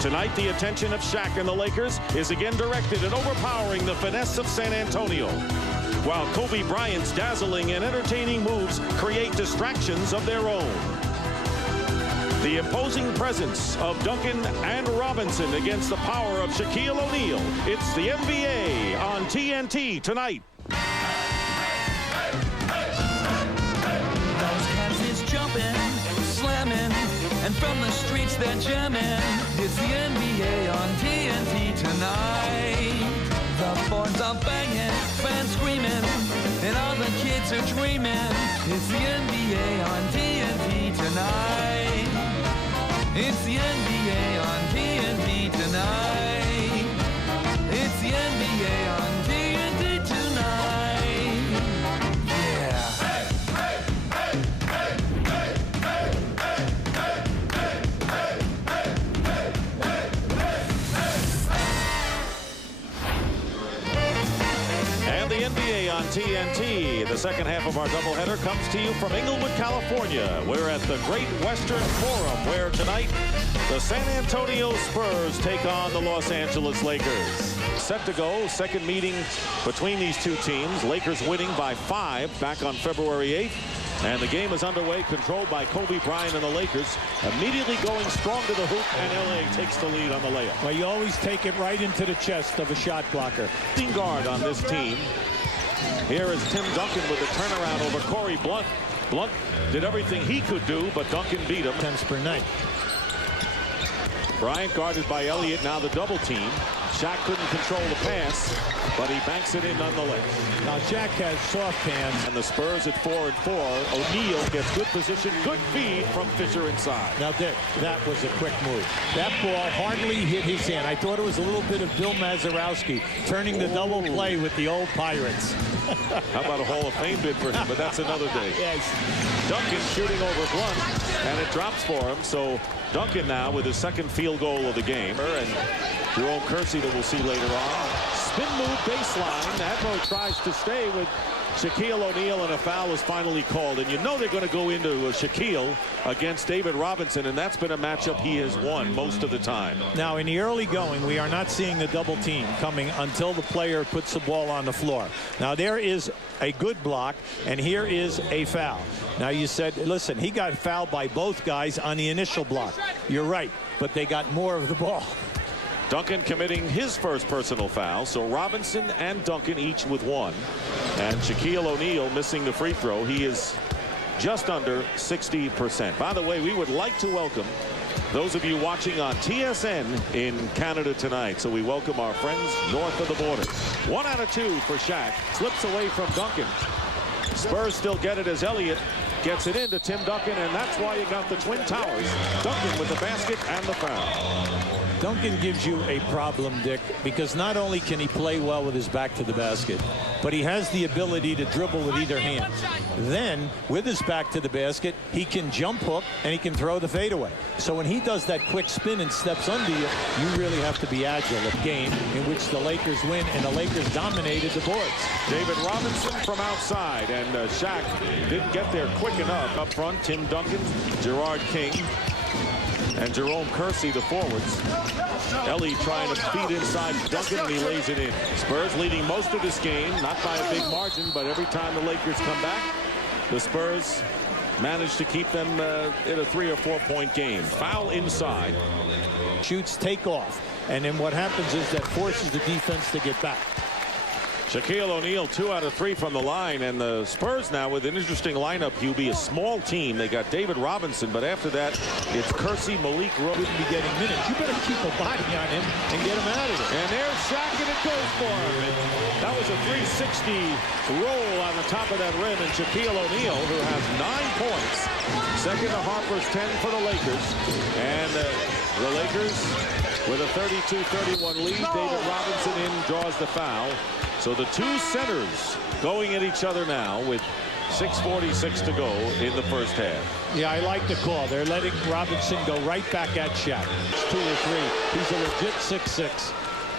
Tonight, the attention of Shaq and the Lakers is again directed at overpowering the finesse of San Antonio, while Kobe Bryant's dazzling and entertaining moves create distractions of their own. The imposing presence of Duncan and Robinson against the power of Shaquille O'Neal. It's the NBA on TNT tonight. Those cats is jumping, slamming, and from the streets they're jamming. It's the NBA on TNT tonight. The boards are banging, fans screaming, and all the kids are dreaming. It's the NBA on TNT tonight. It's the NBA on TNT tonight. It's the NBA on TNT tonight. Yeah. Hey, hey, hey, hey, hey, hey, hey, hey, hey, And the NBA on TNT. The second half of our doubleheader comes to you from Inglewood, California. We're at the Great Western Forum, where tonight the San Antonio Spurs take on the Los Angeles Lakers. Set to go, second meeting between these two teams. Lakers winning by 5 back on February 8th. And the game is underway, controlled by Kobe Bryant and the Lakers. Immediately going strong to the hoop, and LA takes the lead on the layup. Well, you always take it right into the chest of a shot blocker. Guard on this team. Here is Tim Duncan with the turnaround over Corey Blunt. Blunt did everything he could do, but Duncan beat him. 10 per night. Bryant guarded by Elliott, now the double team. Shaq couldn't control the pass, but he banks it in nonetheless. Now Shaq has soft hands. And the Spurs at 4-4. O'Neal gets good position, good feed from Fisher inside. Now Dick, that was a quick move. That ball hardly hit his hand. I thought it was a little bit of Bill Mazeroski turning the double play with the old Pirates. How about a Hall of Fame bid for him? But that's another day. Yes. Duncan shooting over Blunt, and it drops for him. So Duncan now with his second field goal of the game. And Jerome Kersey that we'll see later on. Spin move baseline. Admo tries to stay with Shaquille O'Neal, and a foul is finally called. And you know they're going to go into Shaquille against David Robinson, and that's been a matchup he has won most of the time. Now, in the early going, we are not seeing the double team coming until the player puts the ball on the floor. Now, there is a good block, and here is a foul. Now, you said, listen, he got fouled by both guys on the initial block. You're right, but they got more of the ball. Duncan committing his first personal foul, so Robinson and Duncan each with 1. And Shaquille O'Neal missing the free throw. He is just under 60%. By the way, we would like to welcome those of you watching on TSN in Canada tonight. So we welcome our friends north of the border. 1 out of 2 for Shaq. Slips away from Duncan. Spurs still get it as Elliott gets it into Tim Duncan, and that's why you got the Twin Towers. Duncan with the basket and the foul. Duncan gives you a problem, Dick, because not only can he play well with his back to the basket, but he has the ability to dribble with either hand. Then, with his back to the basket, he can jump hook and he can throw the fadeaway. So when he does that quick spin and steps under you, you really have to be agile. A game in which the Lakers win, and the Lakers dominated the boards. David Robinson from outside, and Shaq didn't get there quick enough. Up front, Tim Duncan, Gerard King, and Jerome Kersey, the forwards. Ellie trying to feed inside Duncan, and he lays it in. Spurs leading most of this game, not by a big margin, but every time the Lakers come back, the Spurs manage to keep them in a 3 or 4 point game. Foul inside. Shoots, take off, and then what happens is that forces the defense to get back. Shaquille O'Neal 2 out of 3 from the line, and the Spurs now with an interesting lineup. Hubie, a small team. They got David Robinson, but after that it's Kersey, Malik Rose. Wouldn't be getting minutes. You better keep a body on him and get him out of there. And there's Shaq, and it goes for him. And that was a 360 roll on the top of that rim, and Shaquille O'Neal, who has 9 points, second to Harper's 10 for the Lakers, and the Lakers with a 32-31 lead. David Robinson in, draws the foul. So the two centers going at each other now with 6:46 to go in the first half. Yeah, I like the call. They're letting Robinson go right back at Shaq. It's 2 or 3. He's a legit 6'6".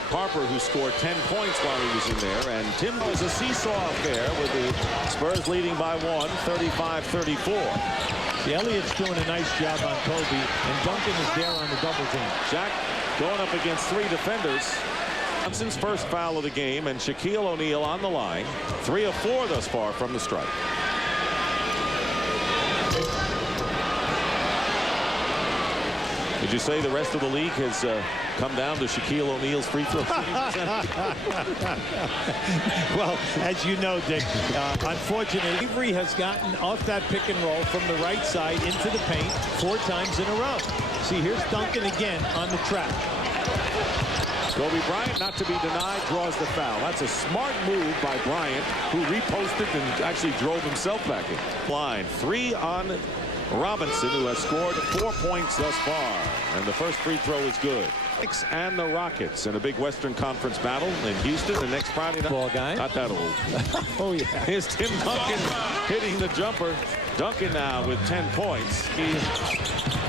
Harper, who scored 10 points while he was in there, and Tim was a seesaw affair with the Spurs leading by 1, 35-34. Elliott's doing a nice job on Kobe, and Duncan is there on the double team. Shaq going up against 3 defenders. Johnson's first foul of the game, and Shaquille O'Neal on the line. 3 of 4 thus far from the stripe. Did you say the rest of the league has come down to Shaquille O'Neal's free throw? Well, as you know, Dick, unfortunately, Avery has gotten off that pick and roll from the right side into the paint 4 times in a row. See, here's Duncan again on the track. Kobe Bryant, not to be denied, draws the foul. That's a smart move by Bryant, who reposted and actually drove himself back in. Line 3 on Robinson, who has scored 4 points thus far, and the first free throw is good. And the Rockets in a big Western Conference battle in Houston the next Friday night. Ball guy. Not that old. Oh, yeah. Here's Tim Duncan hitting the jumper. Duncan now with 10 points.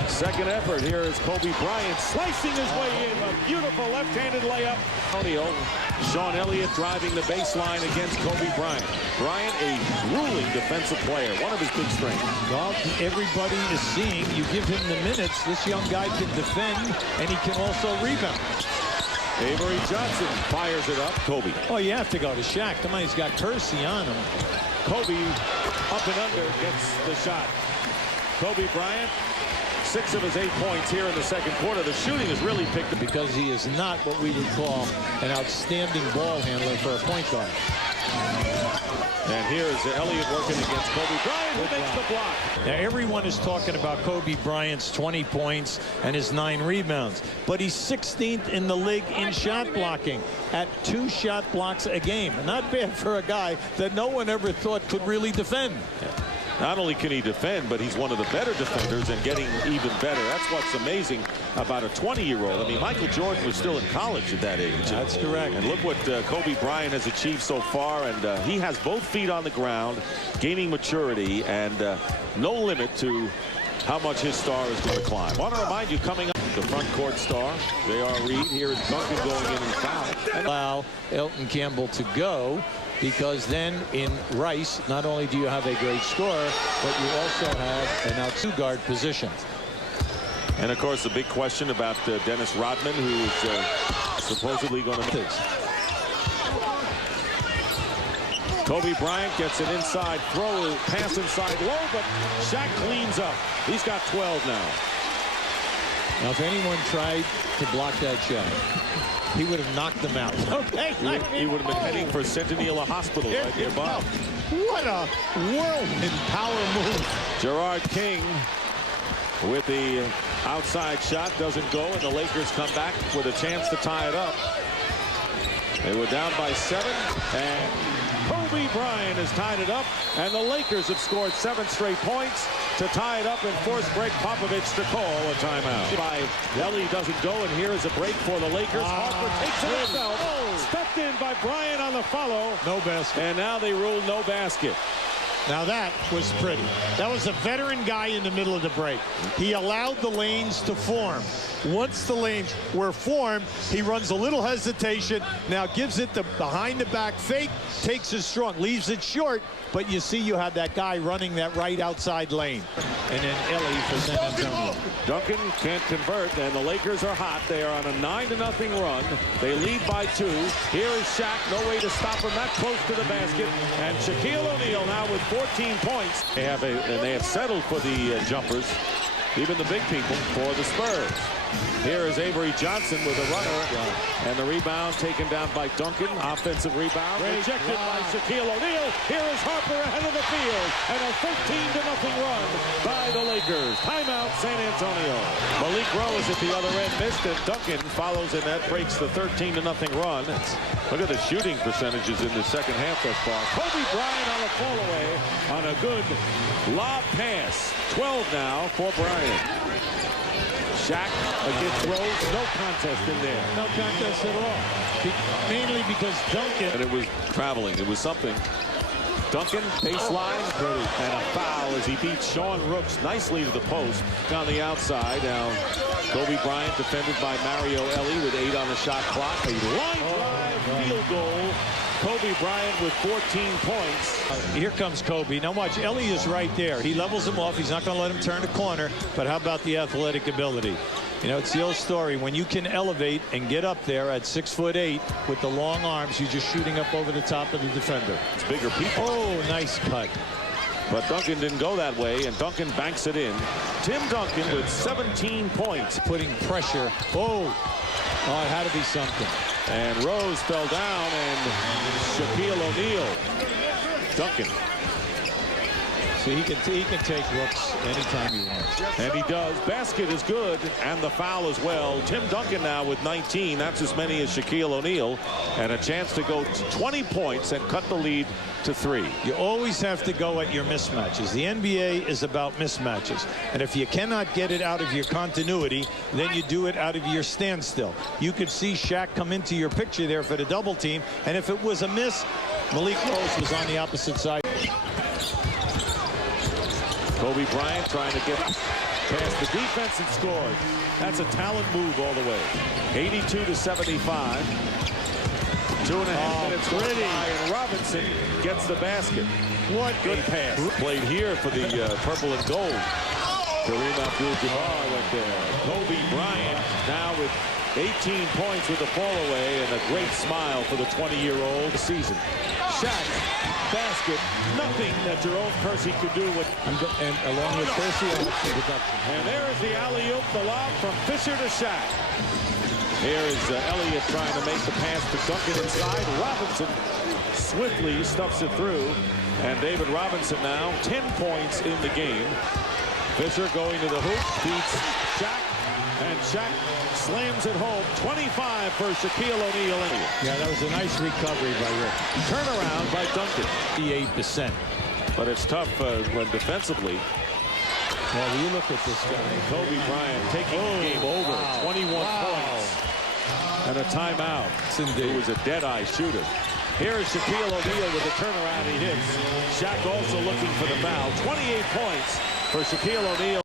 Second effort. Here is Kobe Bryant slicing his way in. A beautiful left-handed layup. Sean Elliott driving the baseline against Kobe Bryant. Bryant, a ruling defensive player, one of his big strengths. Well, everybody is seeing you give him the minutes. This young guy can defend, and he can also rebound. Avery Johnson fires it up. Kobe. Oh, you have to go to Shaq. Come on, he's got Kersey on him. Kobe up and under gets the shot. Kobe Bryant, 6 of his 8 points here in the second quarter. The shooting has really picked up. Because he is not what we would call an outstanding ball handler for a point guard. And here is Elliott working against Kobe Bryant, who makes the block. Now, everyone is talking about Kobe Bryant's 20 points and his 9 rebounds. But he's 16th in the league in shot blocking at 2 shot blocks a game. Not bad for a guy that no one ever thought could really defend. Yeah. Not only can he defend, but he's one of the better defenders and getting even better. That's what's amazing about a 20-year-old. I mean, Michael Jordan was still in college at that age. That's correct. And look what Kobe Bryant has achieved so far. And he has both feet on the ground, gaining maturity, and no limit to how much his star is going to climb. I want to remind you, coming up, the front court star, J.R. Reed. Here is Duncan going in and foul. Allow Elton Campbell to go, because then in Rice, not only do you have a great scorer, but you also have an out-2 guard position. And of course, the big question about Dennis Rodman, who's supposedly going to miss. Kobe Bryant gets an inside throw, pass inside low, but Shaq cleans up. He's got 12 now. Now, if anyone tried to block that shot, he would have knocked them out. Okay, he would have been heading for Centennial Hospital right nearby. What a whirlwind power move. Gerard King with the outside shot, doesn't go, and the Lakers come back with a chance to tie it up. They were down by 7, and Kobe Bryant has tied it up, and the Lakers have scored 7 straight points to tie it up and force Greg Popovich to call a timeout. Ellie doesn't go, and here is a break for the Lakers. Harper takes it himself. Stepped in by Bryant on the follow. No basket. And now they rule no basket. Now that was pretty. That was a veteran guy in the middle of the break. He allowed the lanes to form. Once the lanes were formed, he runs a little hesitation, now gives it the behind the back fake, takes it strong, leaves it short, but you see you have that guy running that right outside lane. And then Ellie for San Antonio. Duncan can't convert, and the Lakers are hot. They are on a 9-0 run. They lead by 2. Here is Shaq, no way to stop him, not close to the basket. And Shaquille O'Neal now with 14 points. They have settled for the jumpers, even the big people, for the Spurs. Here is Avery Johnson with a runner, and the rebound taken down by Duncan. Offensive rebound rejected by Shaquille O'Neal. Here is Harper ahead of the field, and a 13-0 run by the Lakers. Timeout, San Antonio. Malik Rose at the other end missed, and Duncan follows, and that breaks the 13-0 run. Look at the shooting percentages in the second half thus far. Kobe Bryant on a fall away on a good lob pass. 12 now for Bryant. Shaq against Rose, no contest in there. No contest at all. Mainly because Duncan. And it was traveling. It was something. Duncan, baseline, and a foul as he beats Sean Rooks nicely to the post on the outside. Now, Kobe Bryant defended by Mario Ellie with 8 on the shot clock. A line drive field goal Kobe Bryant with 14 points. Here comes Kobe. Now watch, Ellie is right there. He levels him off. He's not going to let him turn the corner. But how about the athletic ability? You know, it's the old story. When you can elevate and get up there at 6'8" with the long arms, you're just shooting up over the top of the defender. It's bigger people. Oh, nice cut. But Duncan didn't go that way, and Duncan banks it in. Tim Duncan with 17 points. Putting pressure. Oh, it had to be something. And Rose fell down, and Shaquille O'Neal. Duncan. See, he can take looks anytime he wants. And he does. Basket is good, and the foul as well. Tim Duncan now with 19. That's as many as Shaquille O'Neal. And a chance to go to 20 points and cut the lead to 3. You always have to go at your mismatches. The NBA is about mismatches. And if you cannot get it out of your continuity, then you do it out of your standstill. You could see Shaq come into your picture there for the double team. And if it was a miss, Malik Rose was on the opposite side. Kobe Bryant trying to get past the defense and scored. That's a talent move all the way. 82-75. 2.5 minutes go by, and Robinson gets the basket. What good pass. Played here for the purple and gold. Kareem Abdul-Jabbar went there. Kobe Bryant now with 18 points with the fall away and a great smile for the 20-year-old season. Shaq, basket, nothing that Jerome Kersey could do with. And along with Kersey, and there is the alley-oop, the lob from Fisher to Shaq. Here is Elliott trying to make the pass to Duncan inside. Robinson swiftly stuffs it through. And David Robinson now 10 points in the game. Fisher going to the hoop, beats Shaq. And Shaq slams it home. 25 for Shaquille O'Neal. Yeah, that was a nice recovery by Rick. Turnaround by Duncan. 58%. But it's tough when defensively. Well, you look at this guy. Kobe Bryant taking the game over. 21 points. And a timeout. He was a dead-eye shooter. Here is Shaquille O'Neal with a turnaround he hits. Shaq also looking for the foul. 28 points for Shaquille O'Neal.